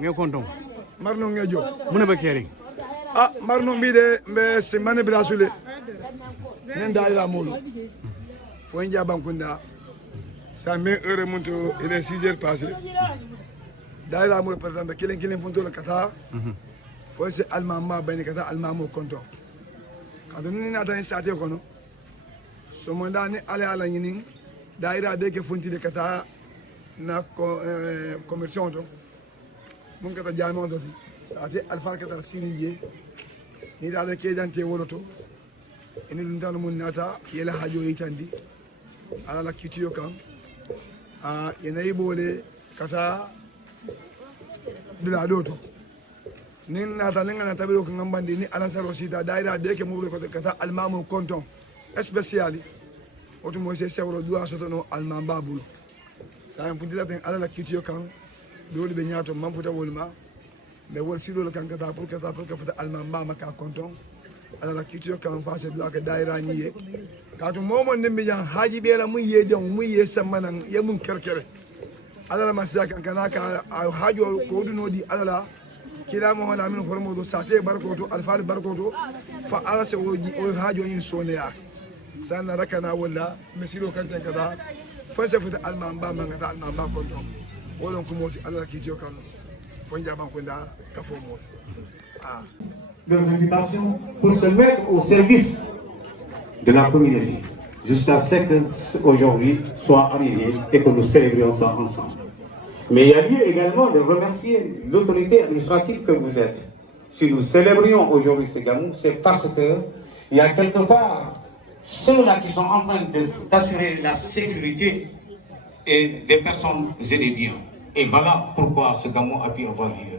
nge konton marno ngejo muna be kering marno mbide mbe simane brasule nen daira mulu fo nja bankunda sa me heure munto il est 6 heures passé daira mulu par exemple kilen fonto la kata fo se almama bani kata almamo konton kadu ni na tan sate kono so monda ni ala nyinin daira be ke fonti de kata na commerçant to mun kata jamo to sate alfa kata sininje ni da ke dante woloto ene dum tan mun nata yela hajo yitandi ala la kitiyo kan yana ibole kata dula doto nin nata lenga na tabiro kan ngambandi ni ala saro sita daira de ke mubule ko kata almamu konton especially oto mo se sewro duwa soto no almamba bulo sa en fundita ten ala la kitiyo kan dole be nyaato mam futa wolma mais wol silo la kan kata pour que futa almamba maka konton ala la kitiyo kan face duwa ke daira nyiye kaatu momo nimbi jan haji bela mun ye don mun ye samanan ye mun kerkere ala la masaka kan kana ka hajo ko duno di ala la kila mo wala min hormo do sate barkoto alfal barkoto fa ala se o hajo yin soneya sana rakana wala mesiro kan tan kada fa se futa almamba man kada almamba ko do wolon ko moti ala la kitiyo kan fo njaban ko nda ka fo mo leur invitation pour se mettre au service de la communauté, jusqu'à ce qu'aujourd'hui soit arrivé et que nous célébrions ça ensemble. Mais il y a lieu également de remercier l'autorité administrative que vous êtes. Si nous célébrions aujourd'hui ce gamou, c'est parce qu'il y a quelque part ceux-là qui sont en train d'assurer la sécurité et des personnes et des biens. Et voilà pourquoi ce gamou a pu avoir lieu.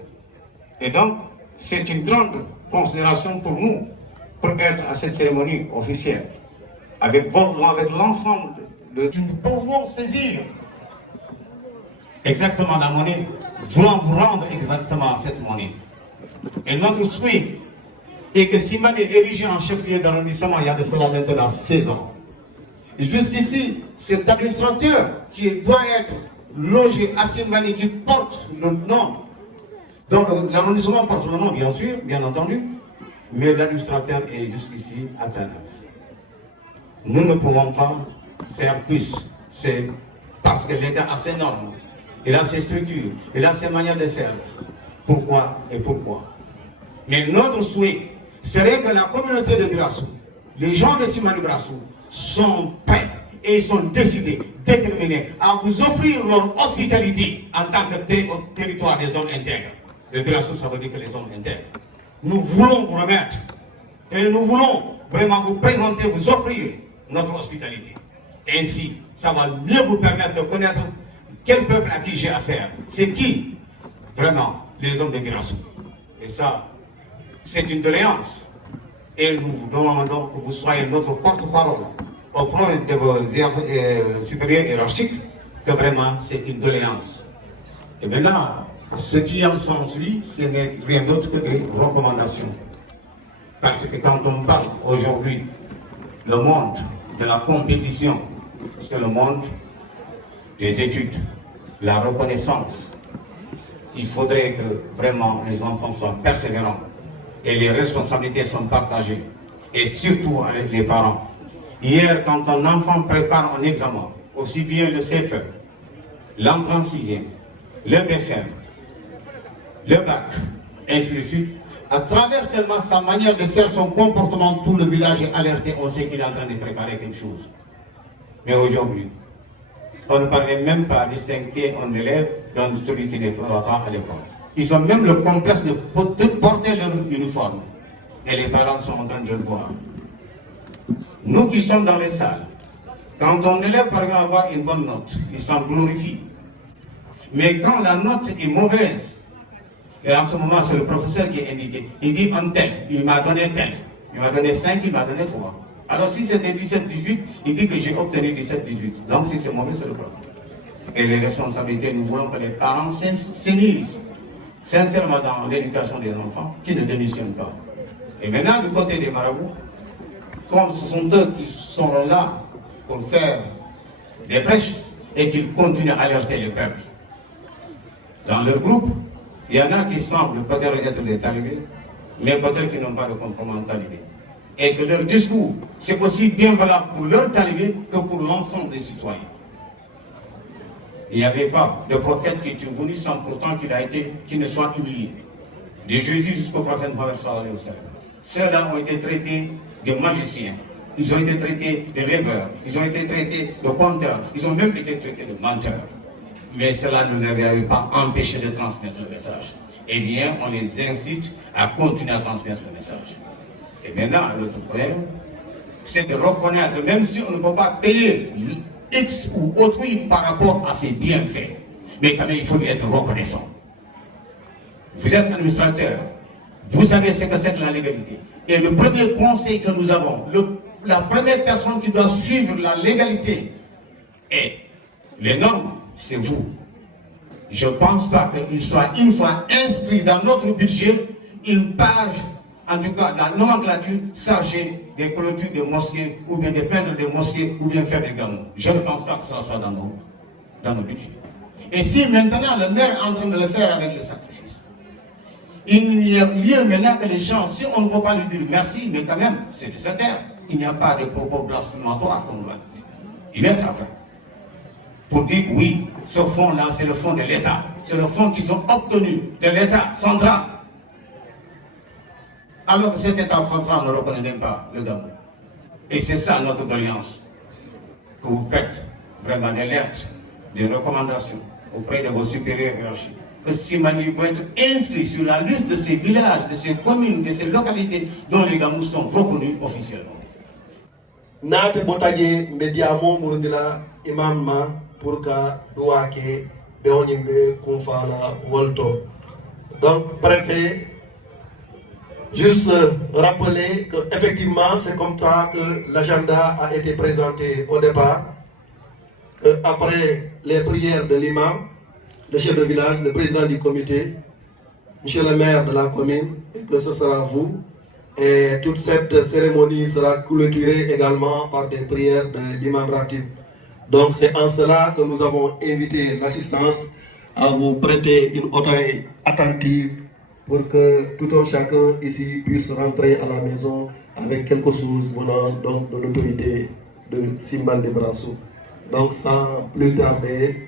Et donc, c'est une grande considération pour nous, pour être à cette cérémonie officielle. Avec l'ensemble de... Nous pouvons saisir exactement la monnaie, voulant vous rendre exactement cette monnaie. Et notre souhait est que Simbani est érigé en chef-lieu d'arrondissement il y a de cela maintenant 16 ans. Et jusqu'ici, cet administrateur qui doit être logé à Simbani, qui porte le nom, donc l'arrondissement porte le nom bien sûr, bien entendu, mais l'administrateur est jusqu'ici à Taneuf. Nous ne pouvons pas faire plus. C'est parce que l'État a ses normes, il a ses structures, il a ses manières de faire. Pourquoi et pourquoi? Mais notre souhait serait que la communauté de Birassou, les gens de Simbani Birassou, sont prêts et ils sont décidés, déterminés à vous offrir leur hospitalité en tant que territoire des zones intègres. Le Birassou, ça veut dire que les zones intègres. Nous voulons vous remettre et nous voulons vraiment vous présenter, vous offrir notre hospitalité. Ainsi, ça va mieux vous permettre de connaître quel peuple à qui j'ai affaire. C'est qui, vraiment, les hommes de Birassou. Et ça, c'est une doléance. Et nous vous demandons que vous soyez notre porte-parole auprès de vos supérieurs hiérarchiques, que vraiment c'est une doléance. Et maintenant, ce qui en s'ensuit, ce n'est rien d'autre que des recommandations. Parce que quand on parle aujourd'hui, le monde de la compétition, c'est le monde des études, la reconnaissance. Il faudrait que vraiment les enfants soient persévérants et les responsabilités sont partagées, et surtout avec les parents. Hier, quand un enfant prépare un examen, aussi bien le CFE, l'entrée en sixième, le BFM, le bac, ainsi de suite, à travers seulement sa manière de faire son comportement, tout le village est alerté, on sait qu'il est en train de préparer quelque chose. Mais aujourd'hui, on ne parvient même pas à distinguer un élève d'un celui qui ne va pas à l'école. Ils ont même le complexe de porter leur uniforme. Et les parents sont en train de le voir. Nous qui sommes dans les salles, quand un élève parvient à avoir une bonne note, il s'en glorifie. Mais quand la note est mauvaise, et en ce moment c'est le professeur qui est indiqué, il dit un tel, il m'a donné tel, il m'a donné 5, il m'a donné 3. Alors si c'était 17-18, il dit que j'ai obtenu 17-18. Donc si c'est mauvais, c'est le prof. Et les responsabilités, nous voulons que les parents s'unissent sincèrement dans l'éducation des enfants, qui ne démissionnent pas. Et maintenant, du côté des marabouts, comme ce sont eux qui sont là pour faire des brèches et qu'ils continuent à alerter le peuple. Dans leur groupe, Il y en a qui semblent peut-être être des talibés, mais peut-être qui n'ont pas de comportement talibé. Et que leur discours, c'est aussi bien valable pour leurs talibés que pour l'ensemble des citoyens. Il n'y avait pas de prophète qui est venu sans pourtant qu'il ne soit humilié. De Jésus jusqu'au prophète Mohammed sallallahu alayhi wa sallam. Ceux-là ont été traités de magiciens, ils ont été traités de rêveurs, ils ont été traités de conteurs, ils ont même été traités de menteurs. Mais cela ne les avait pas empêché de transmettre le message. Eh bien, on les incite à continuer à transmettre le message. Et maintenant, l'autre problème, c'est de reconnaître, même si on ne peut pas payer X ou autrui par rapport à ses bienfaits, mais quand même, il faut être reconnaissant. Vous êtes administrateur, vous savez ce que c'est que la légalité. Et le premier conseil que nous avons, la première personne qui doit suivre la légalité et les normes, c'est vous. Je ne pense pas qu'il soit une fois inscrit dans notre budget une page, en tout cas la nomenclature, chargée des clôtures de mosquées, ou bien des plaindre des mosquées, ou bien faire des gamons. Je ne pense pas que ça soit dans nos budgets. Et si maintenant le maire est en train de le faire avec le sacrifice, il n'y a lieu maintenant que les gens, si on ne peut pas lui dire merci, mais quand même, c'est de cette terre. Il n'y a pas de propos blasphématoires qu'on doit y mettre après. Pour dire oui, ce fonds-là, c'est le fonds de l'État. C'est le fonds qu'ils ont obtenu de l'État central. Alors que cet État central ne reconnaît même pas le Gabon. Et c'est ça notre doléance. Que vous faites vraiment des lettres, des recommandations auprès de vos supérieurs hiérarchiques. Que Simbandi vont être inscrits sur la liste de ces villages, de ces communes, de ces localités dont les Gamous sont reconnus officiellement. Nate botaje mbediamo murundila imam ma pour que douake beonyimbe konfala wolto. Donc préfet, juste rappeler que effectivement c'est comme ça que l'agenda a été présenté au départ. Après les prières de l'imam, le chef de village, le président du comité, monsieur le maire de la commune, et que ce sera vous. Et toute cette cérémonie sera clôturée également par des prières de l'imam Ratib. Donc c'est en cela que nous avons invité l'assistance à vous prêter une oreille attentive pour que tout un chacun ici puisse rentrer à la maison avec quelque chose venant donc de l'autorité de Simbandi Brassou. Donc sans plus tarder,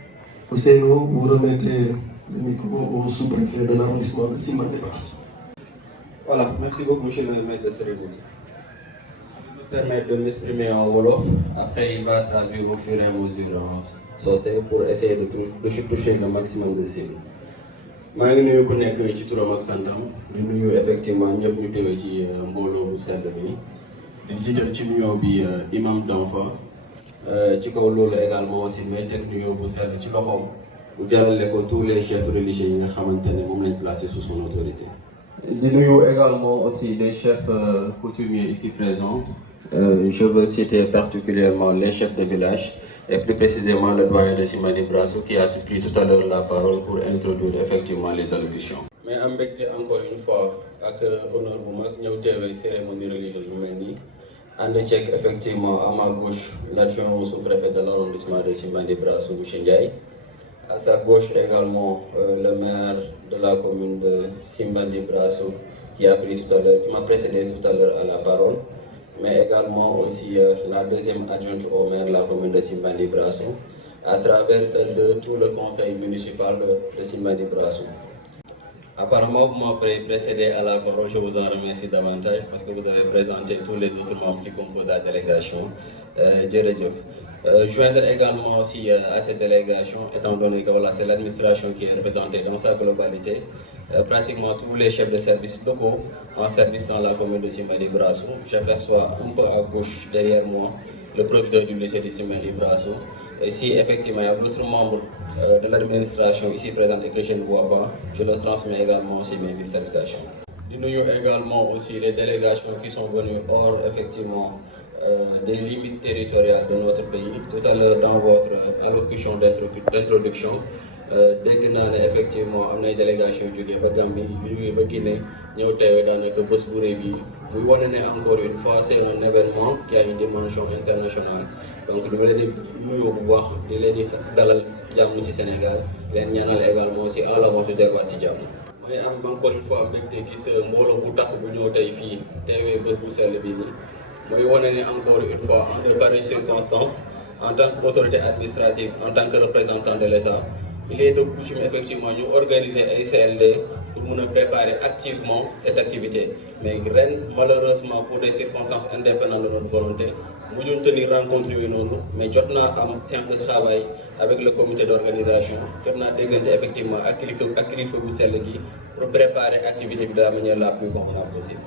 Ousseynou, vous remettez le micro au sous-préfet de l'arrondissement de Simbandi Brassou. Voilà, merci beaucoup, monsieur le maître de cérémonie. Je vais me permettre de m'exprimer en Wolof. Après, il va traduire au fur et à mesure en Socé pour essayer de toucher le maximum de cibles. Je suis venu ku nekk ci turam ak santam di nuyu effectivement ñëpp ñu teewee ci mbooloo mu sell bi di jiital ci nuyoo bi imam d'Enfa ci kaw loolu également aussi may teg nuyoo bu sell ci loxoom bu jàllale ko tous les chefs religieux yi nga xamante ne moom lañ placé sous son autorité. Di nuyu également aussi les chefs coutumiers ici présents. Je veux citer particulièrement les chefs de village et plus précisément le doyen de Simbandi Brassou qui a pris tout à l'heure la parole pour introduire effectivement les allocutions. Mais am mbégte encore une fois ak honneur bu mag ñëw teewee cérémonie religieuse bu mel nii ànd ceeg effectivement à ma gauche l'adjoint au sous-préfet de l'arrondissement de Simbandi Brassou Monsieur Ndiaye. À sa gauche également le maire de la commune de Simbandi Brassou qui m'a précédé tout à l'heure à la parole, mais également aussi la deuxième adjointe au maire de la commune de Simbandi Brassou, à travers de tout le conseil municipal de Simbandi Brassou. Apparemment, vous m'avez précédé à la parole, je vous en remercie davantage parce que vous avez présenté tous les autres membres qui composent la délégation. Joindre également aussi à cette délégation, étant donné que voilà, c'est l'administration qui est représentée dans sa globalité, pratiquement tous les chefs de services locaux en service dans la commune de Simbandi Brassou. J'aperçois un peu à gauche derrière moi le proviseur du lycée de Simbandi Brassou. Et si effectivement il y a d'autres membres de l'administration ici présents et que je ne vois pas, je leur transmets également aussi mes vives salutations. Nous avons également aussi les délégations qui sont venues hors effectivement des limites territoriales de notre pays. Tout à l'heure dans votre allocution d'introduction, dégg naa ne effectivement am na ay délégation yu jógee ba Gambie yu jógee ba Guinée ñëw teewee daanaka bés bu rëy bi muy wane ne encore une fois c'est un événement qui a une dimension internationale. Donc ñu leen di nuyoo bu baax di leen di dalal jàmm ci Sénégal leen ñaanal également aussi à l'avance delluwaat ci jàmm. may am encore une fois mbégte gis mbooloo bu takk bu ñëw tey fii teewee bés bu sell bi nii mooy wane ne encore une fois en de pareilles circonstances en tant qu'autorité administrative en tant que représentant de l'État il est de coutume effectivement ñu organiser ay CLD pour mun a préparer activement cette activité mais ren malheureusement pour des circonstances indépendantes de notre volonté mu ñu tenir rencontre yooyu noonu mais jot naa am séance de travail avec le comité d'organisation jot naa déggante effectivement ak kilifa bu sell gi pour préparer activité bi de la manière la plus convenable possible.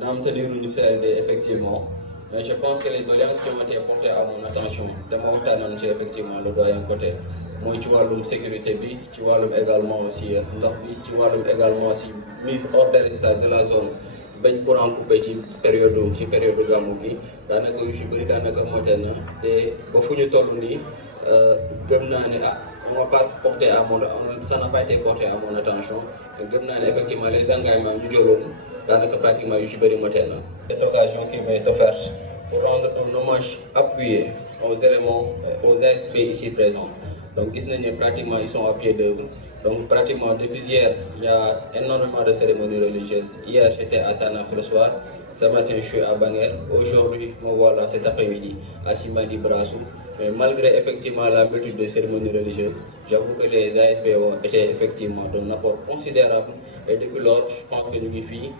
naam tenir ñu CLD effectivement mais je pense que les doléances qui ont été portées à mon attention dama waxtaanoon ci effectivement le doyen côté mooy ci wàllum sécurité bi ci wàllum également aussi ndox bi ci wàllum également aussi mise hors délestage de la zone bañ courant coupé ci période gàmmu gi daanaka yu ci bëri daanaka motel na te ba fu ñu toll nii gëm naa ne on va pas porter à mon ça n'a pas été porté à mon attention te gëm naa ne effectivement les engagements ñu jëloon daanaka pratiquement yu ci bëri motel na. Cette occasion qui m'est offerte pour rendre un hommage appuyé aux éléments aux ASP ici présents. Donc gis nañu pratiquement ils sont à pied d'œuvre. Donc pratiquement depuis hier, il y a énormément de cérémonies religieuses. Hier j'étais à Tanaf le soir, ce matin je suis à Banger, aujourd'hui me voilà cet après-midi à Simbandi Brassou. Mais malgré effectivement la multitude de cérémonies religieuses, j'avoue que les ASP ont été effectivement d'un apport considérable et depuis lors je pense que nous y filles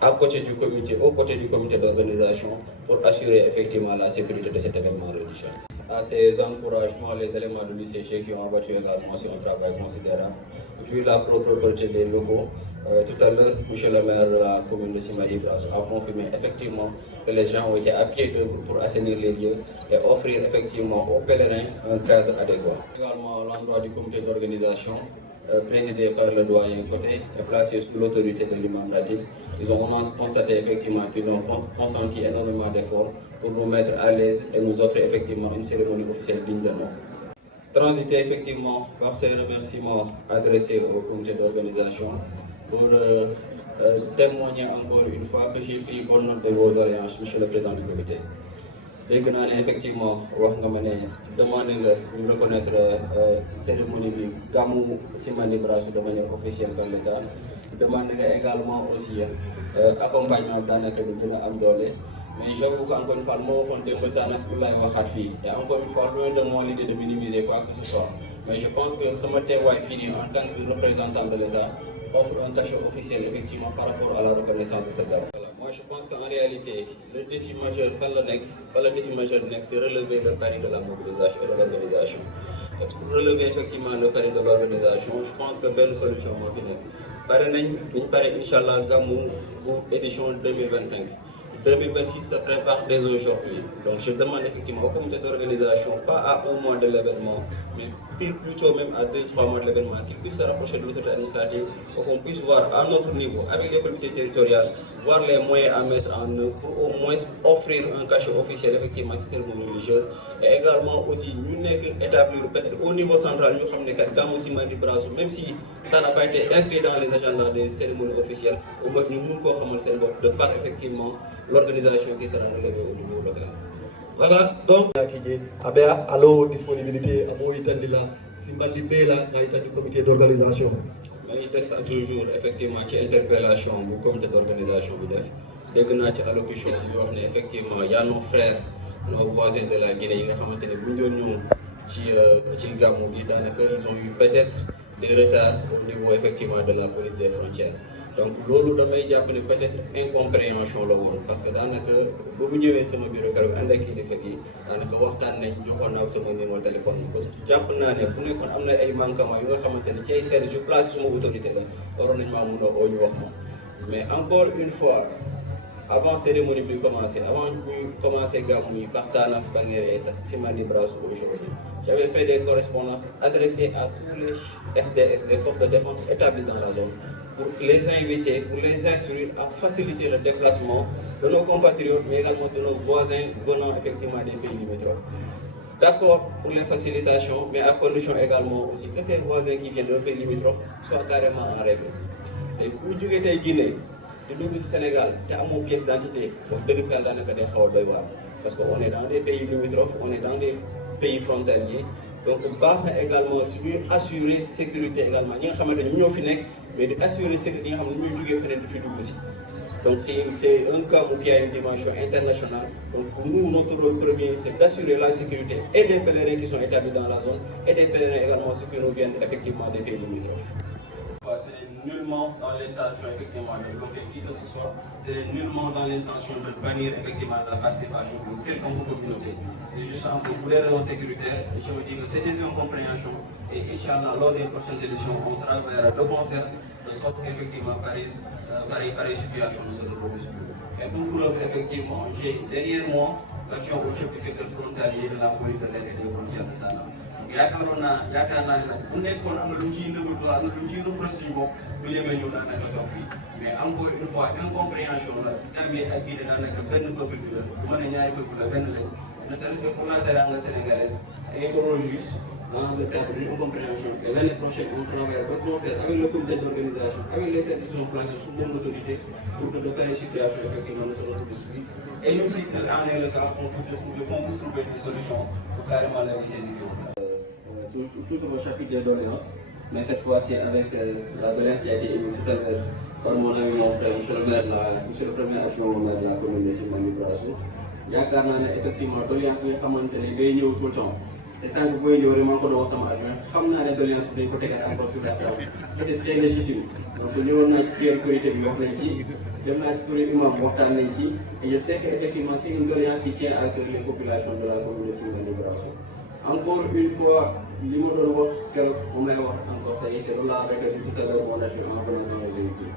à côté du comité, aux côtés du comité d'organisation pour assurer effectivement la sécurité de cet événement religieux. À ces encouragements, les éléments de l'UCG qui ont abattu également sur un travail considérable. Vu la propreté des locaux, tout à l'heure, M. le maire de la commune de Simbandi Brassou a confirmé effectivement que les gens ont été à pied d'œuvre pour assainir les lieux et offrir effectivement aux pèlerins un cadre adéquat. Également, l'endroit du comité d'organisation, présidé par le doyen Côté et placé sous l'autorité de l'imam Ratib, ils ont constaté effectivement qu'ils ont consenti énormément d'efforts pour nous mettre à l'aise et nous offrir effectivement une cérémonie officielle digne de nom. Transiter effectivement par ces remerciements adressés au comité d'organisation pour témoigner encore une fois que j'ai pris bonne note de vos doléances, monsieur le président du comité. dégg naa ne effectivement wax nga ma ne demandé nga ñu reconnaître cérémonie bi gàmmu Simbandi Brassou de manière officielle par l'État demandé nga également aussi accompagnement daanaka ñu gën a am doole mais j'avoue que encore une fois moo waxoon démb daanaka lu lay waxaat fii et encore une fois loin de moi l'idée de minimiser quoi que ce soit mais je pense que sama teewaay fii nii en tant que représentant de l'État offre un cachet officiel effectivement par rapport à la reconnaissance de ce gàmmu. Moi je pense qu'en réalité le défi majeur c'est relever le pari de la mobilisation et de l'organisation. Pour relever effectivement le pari de l'organisation, je pense que benn solution moo fi nekk pare nañ buñ pare incha allah gàmmu bu édition 2025. 2026 se prépare dès aujourd'hui. Donc je demande effectivement au comité d'organisation, pas à un mois de l'événement, mais plutôt même à 2-3 mois de l'événement, qu'il puisse se rapprocher de l'autorité administrative pour qu'on puisse voir à notre niveau, avec les collectivités territoriales, voir les moyens à mettre en œuvre pour au moins offrir un cachet officiel effectivement à ces cérémonies religieuses et également aussi ñu nekk établir peut-être au niveau central ñu xam ne kat gàmmu Simbandi Brassou même si ça n'a pas été inscrit dans les agendas des cérémonies officielles au moins ñu mun koo xamal seen bopp de par effectivement l'organisation qui sera relevée au niveau local. Voilà, donc yakije abe alo disponibilité amo itandila Simbandi bela na itandi comité d'organisation. may des toujours effectivement ci interpellation bu comité d'organisation bi def dégg naa ci allocution bi wax ne effectivement y a nos frères nos voisins de la Guinée yi nga xamante ne bu ñu doon ñëw ci gàmmu bi daanaka ils ont eu peut-être des retards au niveau effectivement de la police des frontières. Donc loolu damay jàpp ne peut-être incompréhension la woon parce que daanaka ba mu ñëwee sama bureau keroog ànd ak kilifa gi daanaka waxtaan nañ joxoon naa sama numéro téléphone bi jàpp naa ne bu nekkoon am na ay manquements yu nga xamante ne ci ay services yu place suma autorité la waroon nañ maa mun a oo ñu wax ma mais encore une fois avant cérémonie bi commencé avant ñu commencé gàmmu yi par Tanaf Banger et Simbandi Brassou aujourd'hui j'avais fait des correspondances adressées à tous les FDS, les forces de défense établies dans la zone pour les inviter, pour les instruire à faciliter le déplacement de nos compatriotes, mais également de nos voisins venant effectivement des pays limitrophes. D'accord pour les facilitations, mais à condition également aussi que ces voisins qui viennent de pays limitrophes soient carrément en règle. Et pour du Guinée, de dugg ci Sénégal te amoo pièce d'identité wax dëgg fa daanaka day xaw a doy waar parce que on est dans des pays limitrophes, on est dans des pays frontaliers. Donc baax na également suñuy assurer sécurité également ñi nga xamante ne ñoo fi nekk mais d'assurer ce que nous avons aussi. Donc c'est un cas qui a une dimension internationale. Donc pour nous, notre rôle premier, c'est d'assurer la sécurité et des pèlerins qui sont établis dans la zone et des pèlerins également ceux qui nous viennent effectivement des pays limitrophes. Ce n'est nullement dans l'intention effectivement de bloquer qui que ce soit, c'est nullement dans l'intention de bannir effectivement la participation de quelconque communauté. C'est juste pour des raisons sécuritaires, et je me dis que c'est des incompréhensions et Inch'Allah, lors des prochaines élections, on travaillera de concert de sorte qu'effectivement pareille situation ne se reproduise plus. Et pour preuve, effectivement, j'ai derrière moi l'action au chef du secteur frontalier de la police de l'air et des frontières de Tana. yaakaar naa ne nag bu nekkoon am na lu ciy nëbëtu am na lu ciy reproche suñu bopp du yemee ñëw daanaka toog fii mais encore une fois incompréhension la Gambie ak Guinée daanaka benn peuple bi la bu ma ne ñaari peuple la benn lañ ne serait-ce que pour la teranga sénégalaise dañu ko rôle juste dans le cadre d'une incompréhension parce que l'année prochaine on travaillera de concert avec le comité d'organisation avec les services en place sous bonne autorité pour que de telles situations effectivement ne se reproduisent plus et même si tel en est le cas on peut trouver des solutions pour carrément la visser toujours au chapitre des doléances, mais cette fois-ci avec la doléance qui a été émise tout à l'heure par mon ami mon frère, monsieur le premier adjoint au maire de la commune de Simbandi Brassou. yaakaar naa ne effectivement doléance bi nga xamante ne day ñëw tout le temps te sànq booy ñëw rek maa ngi ko doon sama adjoint xam naa ne doléance bi dañ ko tegaat encore sur la table et c'est très légitime donc ñëwoon naa ci priorité bi wax nañ ci dem naa ci kuréel imam waxtaan nañ ci et je sais que effectivement c'est une doléance qui tient à cœur les populations de la commune de Simbandi Brassou. Encore une fois, li ma doon wax keroog moom lay wax encore tey te loolu laa répété tout à l'heure mon adjoint en venant dans le véhicule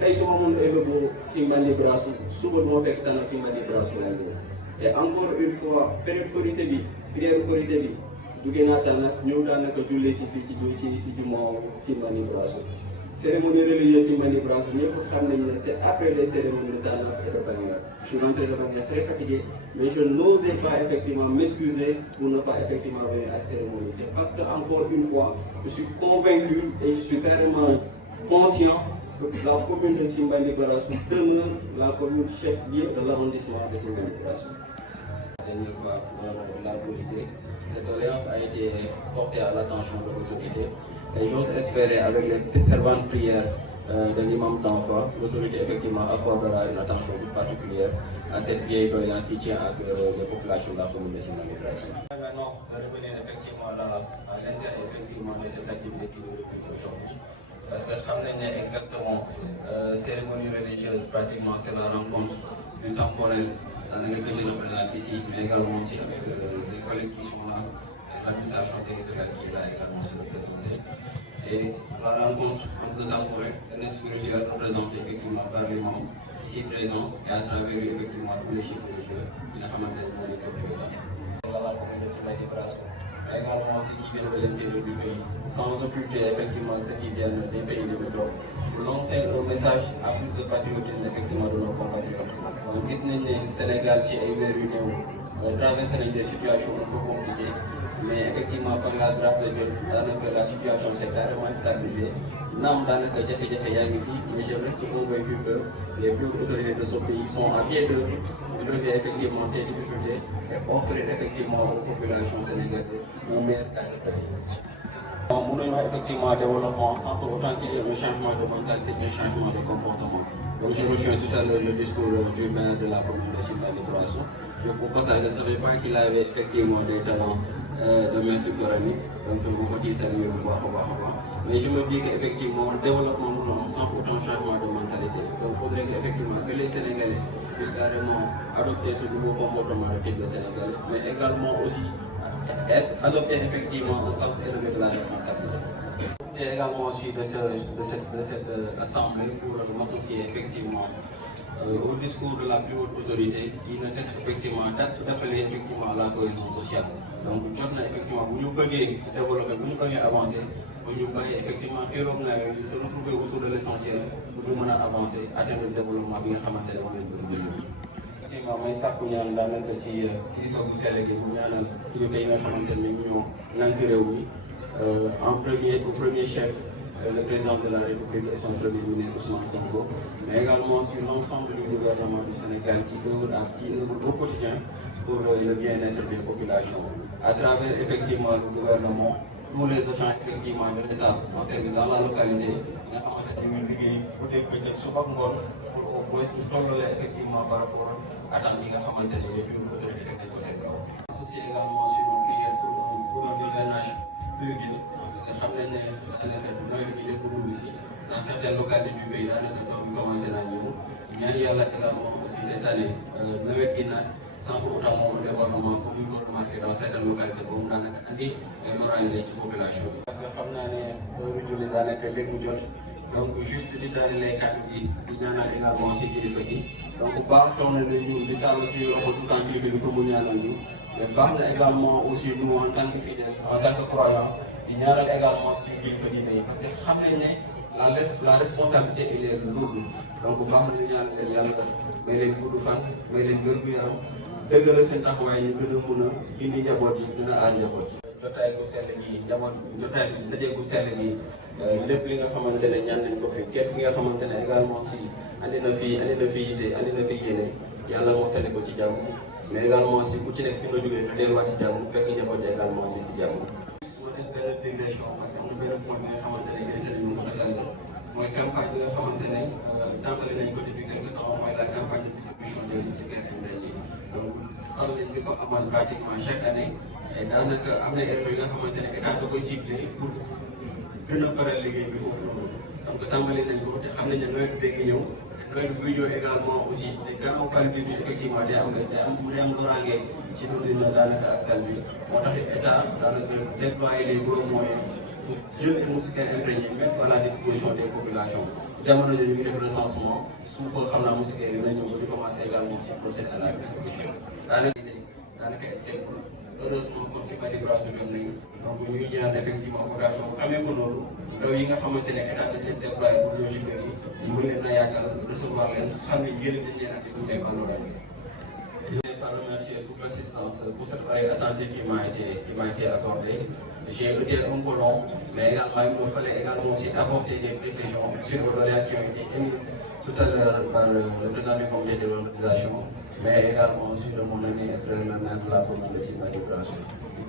tey su ma mën a yóbbu Simbandi Brassou suba moo fekk tànn Simbandi Brassou lay ñëw et encore une fois période Korité bi prière Korité bi jugee naa tànn ñëw daanaka jullee si fii ci jumaa Simbandi Brassou cérémonie religieuse Simbandi Brassou ñëpp xam nañ ne c'est après les cérémonies de tànn et de bannière. Je suis rentré de manière très fatigué, mais je n'osais pas effectivement m'excuser pour ne pas effectivement venir à cette cérémonie. C'est parce que encore une fois, je suis convaincu et je suis carrément conscient que la commune de Simbandi Brassou demeure la commune chef-lieu de l'arrondissement de Simbandi Brassou. La dernière fois, lors de la politique, cette doléance a été portée à l'attention de l'autorité. Et j'ose espérer avec les ferventes prières de l'imam d'enfant, l'autorité effectivement accordera une attention toute particulière à cette vieille doléance qui tient à cœur des populations de la commune de Simbandi Brassou. Maintenant, de revenir effectivement à l'intérêt effectivement de cette activité qui nous réunit aujourd'hui. Parce que exactement cérémonie religieuse, pratiquement c'est la rencontre du temporel dans que je représente ici, mais également aussi avec les collègues qui sont là, l'administration territoriale qui est là également sur le présenté. Et la rencontre entre le temporel et le spirituel représenté effectivement par les membres ici présents et à travers lui effectivement tous les chiffres religieux qui n'a pas maintenu le top du temps. La commune de Simbandi Brassou, mais également ceux qui viennent de l'intérieur du pays, sans occulter effectivement ceux qui viennent des pays limitrophes, pour lancer un message à plus de patriotisme effectivement de nos compatriotes. Donc, gis nañ ne Sénégal ci ay weer yu néew traversé nañ des situations un peu compliquées, mais effectivement par la grâce de Dieu, la situation s'est carrément stabilisée. Naam daanaka jafe-jafe yaa ngi fii, mais je reste convaincu que les plus hautes autorités de ce pays sont à pied d'œuvre de relever effectivement ces difficultés et offrir effectivement aux populations sénégalaises un meilleur cadre de vie. Nous avons effectivement développement sans pour autant qu'il y ait un changement de mentalité, un changement de comportement. Donc je rejoins tout à l'heure le discours du maire de la commune de Simbandi Brassou. Je propose ça, je ne savais pas qu'il avait effectivement des talents de maître coranique, donc je me dis saluer le voir. Mais je me dis qu'effectivement, le développement nous sans autant changement de mentalité. Donc il faudrait qu'effectivement que les Sénégalais puissent carrément adopter ce nouveau comportement de type de Sénégalais, mais également aussi adopter effectivement un sens élevé de la responsabilité. J'ai également suivi de cette assemblée pour m'associer effectivement au discours de la plus haute autorité qui ne cesse effectivement d'appeler effectivement à la cohésion sociale. Donc, effectivement, vous nous pouvez développer, vous nous pouvez avancer, vous nous pouvez effectivement se retrouver autour de l'essentiel pour nous avancer, atteindre le développement bien xamante effectivement may sàkku ñaan daanaka ci kilifa bu sell gi mu ñaanal kilifa yi nga xamante ne ñoo nank réew mi au premier chef le président de la République et son premier ministre Ousmane Sonko, mais également sur l'ensemble du gouvernement du Sénégal qui œuvre au quotidien pour le bien-être des populations. À travers effectivement le gouvernement, tous les agents effectivement de l'État en service dans la localité, nga xamante ni ñu liggéey bu dee bëccëg suba ak ngoon pour au moins ñu tollale effectivement par rapport ak attentes yi nga xamante ne yëpp yu autorité teg nañ ko seen kaw. Associé également sur une prière pour un hivernage pluvieux nga xam ne daanaka nawet bi lépp dugg si dans certaines localités du pays daanaka taw bi commencé naa ñëw ñaan yàlla également aussi cette année nawet gi naan sans pour autant moom développement comme ñu ko remarqué dans certaines localités boobu daanaka andi ay loraange ci population bi. parce que xam naa ne heure julli daanaka léegi mu jot donc juste di daal lay kàddu gi di ñaanal également si kilifa gi donc baax xew na ne ñun di tàll suñu loxo tout le temps kilifa gi pour mu ñaanal ñu mais baax na également aussi nous en tant que fidèle en tant que croyant di ñaanal également suñu kilifa diine yi parce que xam nañ ne la responsabilité elle est lourde donc baax na ñu ñaanal leen yàlla may leen gudd fan may leen wér gu yaram dëgg la seen taxawaay ñu gën a mun a gindi njaboot yi gën a aar njaboot yi. jotaay gu sell gi jamono jotaay daje gu sell gi lépp li nga xamante ne ñaan nañ ko fi képp ki nga xamante ne également si andi na fi yite andi na fi yéene yàlla mottali ko ci jàmm mais également si ku ci nekk fi nga jógee nga delluwaat ci jàmm fekk njaboot yi également si jàmm. su ma def benn digression parce que am na benn point bi nga xamante ne gis nañu ko ci tàngal mooy campagne bi nga xamante ne tàmbali nañ ko depuis quelque temps mooy la campagne de distribution des moustiquaires indemnes donc xam nañ di ko amal pratiquement chaque année et daanaka am na erreur yi nga xamante ne état da koy ciblé pour gën a baral liggéey bi foofu noonu donc tàmbali nañ ko te xam nañ ne nawet bi ngi ñëw nawet bi ñëw également aussi te gannaaw paludisme bi effectivement day am loraange ci dundin daanaka askan bi moo tax état daanaka déployer les gros moyens pour jël ay moustiquaires imprégnés mettre à la disposition des populations jamono jooju ñu def recensement su ko xam naa moustiquaires yi dina ñëw ba di commencer également ci procéder à la distribution daanaka exemple heureusement comme si vibration jot nañu donc ñuy ñaan effectivement population bu xamee ko loolu ndaw yi nga xamante ne état dañ leen déployer pour ñëw ci kër yi ñu mën leen a yaatal recevoir leen xam ne njëriñ dañ leen andi bu ñu ay valorage. Je voudrais pas remercier toute l'assistance pour cette oreille attentive qui m'a été accordée. J'ai été un peu long, mais également il me fallait également aussi apporter des précisions sur les doléances qui ont été émises tout à l'heure par le président du comité de l'organisation, mais également sur mon ami et frère le maire de la commune de Simba Vibration.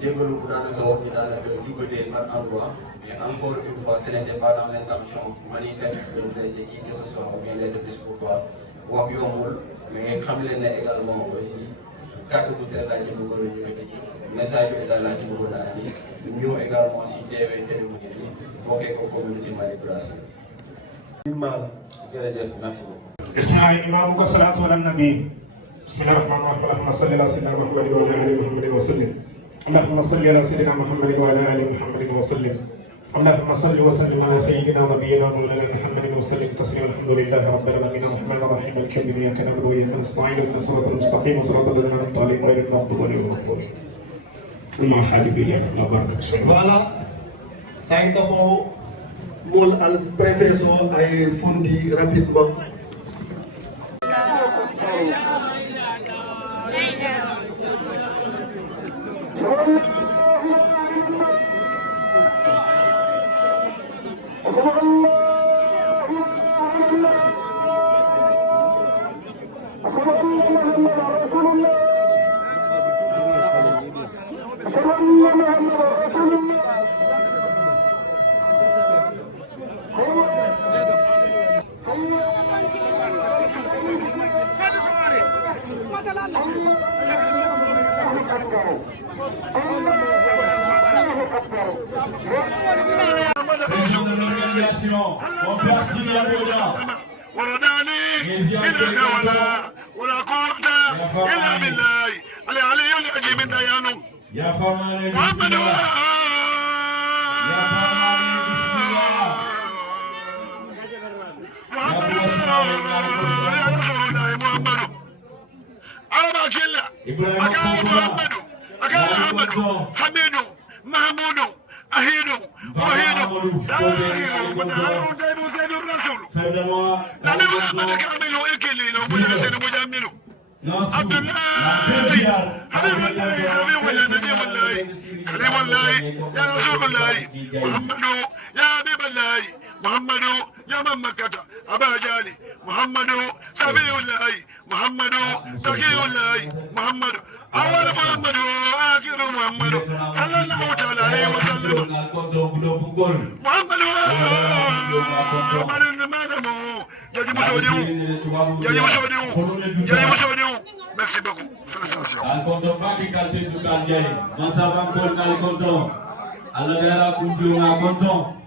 Jégalu bu daanaka wax ñu daanaka jubadee par endroit, mais encore une fois ce n'était pas dans l'intention manifeste de blesser qui que ce soit ou bien d'être discourtois wax yombul, mais xam leen ne également aussi kàddu bu seet laa ci bëggoon a yëkkati message yu état laa ci bëggoon a andi ñëw également si teewee cérémonie bi bokkee ko commune Simba Vibration. jërëjëf merci beaucoup. bismillahi imam ko salatu ala nabi bismillahi rahmani rahim allahumma salli ala sayyidina muhammadin wa ala ali muhammadin wa sallim allahumma salli ala sayyidina muhammadin wa ala ali muhammadin wa sallim اللهم صل وسلم على سيدنا ونبينا مولانا محمد وسلم تسليما الحمد لله رب العالمين الرحمن الرحيم مالك يوم الدين اياك نعبد واياك نستعين اهدنا الصراط المستقيم صراط الذين انعمت عليهم غير المغضوب عليهم ولا الضالين وما حبيبي يا الله بارك فيك. Voilà, ça a été mon préfet a fourni rapidement. Région de l'organisation, on peut assigner à Boda. Les محمد يا ممكة أبا جالي محمد سبي الله محمد تقي الله محمد أول محمد آخر محمد صلى الله تعالى عليه وسلم محمد merci beaucoup. Alkonto baki kaltin du kanjay. Masabang kol kalkonto. Allah dera kunjunga konto.